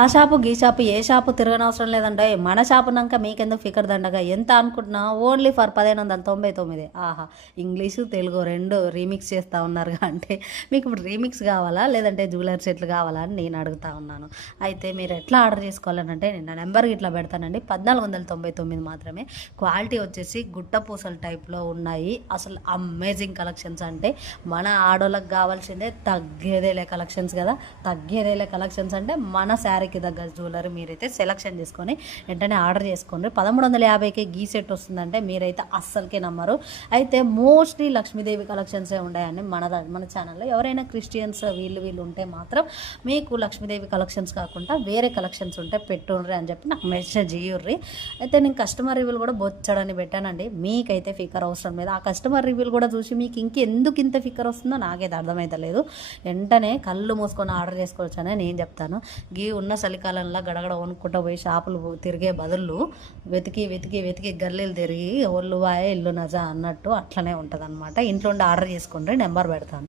ఆ షాపు గీ షాపు ఏ షాపు తిరగనవసరం లేదంటే మన షాపునాక మీకెందుకు ఫికర్ దండగా ఎంత అనుకుంటున్నా ఓన్లీ ఫర్ 1599. ఆహా, ఇంగ్లీషు తెలుగు రెండు రీమిక్స్ చేస్తూ ఉన్నారు అంటే మీకు ఇప్పుడు రీమిక్స్ కావాలా లేదంటే జ్యువెలరీ సెట్లు కావాలా అని నేను అడుగుతా ఉన్నాను. అయితే మీరు ఎట్లా ఆర్డర్ చేసుకోవాలనంటే నేను నా నెంబర్కి ఇట్లా పెడతానండి. 1499 మాత్రమే. క్వాలిటీ వచ్చేసి గుట్ట పూసల టైప్లో ఉన్నాయి. అసలు అమేజింగ్ కలెక్షన్స్ అంటే మన ఆడోళ్ళకి కావాల్సిందే తగ్గేదేలే కలెక్షన్స్ కదా. తగ్గేదేలే కలెక్షన్స్ అంటే మన శారీకి దగ్గర జ్యువెలరీ మీరైతే సెలెక్షన్ చేసుకొని వెంటనే ఆర్డర్ చేసుకోండి. 1350కి గీ సెట్ వస్తుందంటే మీరైతే అస్సలకే నమ్మరు. అయితే మోస్ట్లీ లక్ష్మీదేవి కలెక్షన్సే ఉన్నాయండి మన ఛానల్లో. ఎవరైనా క్రిస్టియన్స్ వీళ్ళు ఉంటే మాత్రం మీకు లక్ష్మీదేవి కలెక్షన్స్ కాకుండా వేరే కలెక్షన్స్ ఉంటే పెట్టుండ్రి అని చెప్పి నాకు మెసేజ్ ఇయ్యుర్రి. అయితే నేను కస్టమర్ రివ్యూలు కూడా బొచ్చడని పెట్టానండి. మీకైతే ఫికర్ అవసరం లేదు. ఆ కస్టమర్ రివ్యూలు కూడా చూసి మీకు ఇంకెందుకు ఇంత ఫికర్ వస్తుందో నాకైతే అర్థమవుతలేదు. వెంటనే కళ్ళు మూసుకొని ఆర్డర్ చేసుకోవచ్చు అని నేను చెప్తాను. గీ ఉన్న చలికాలంలో గడగడ వణుక్కుంటూ పోయి షాపులు తిరిగే బదులు వెతికి వెతికి వెతికి గల్లీలు తిరిగి ఒళ్ళు వాయే ఇల్లు నజా అన్నట్టు అట్లనే ఉంటుంది అనమాట. ఇంట్లో ఉండి ఆర్డర్ చేసుకోండి. నెంబర్ పెడతాను.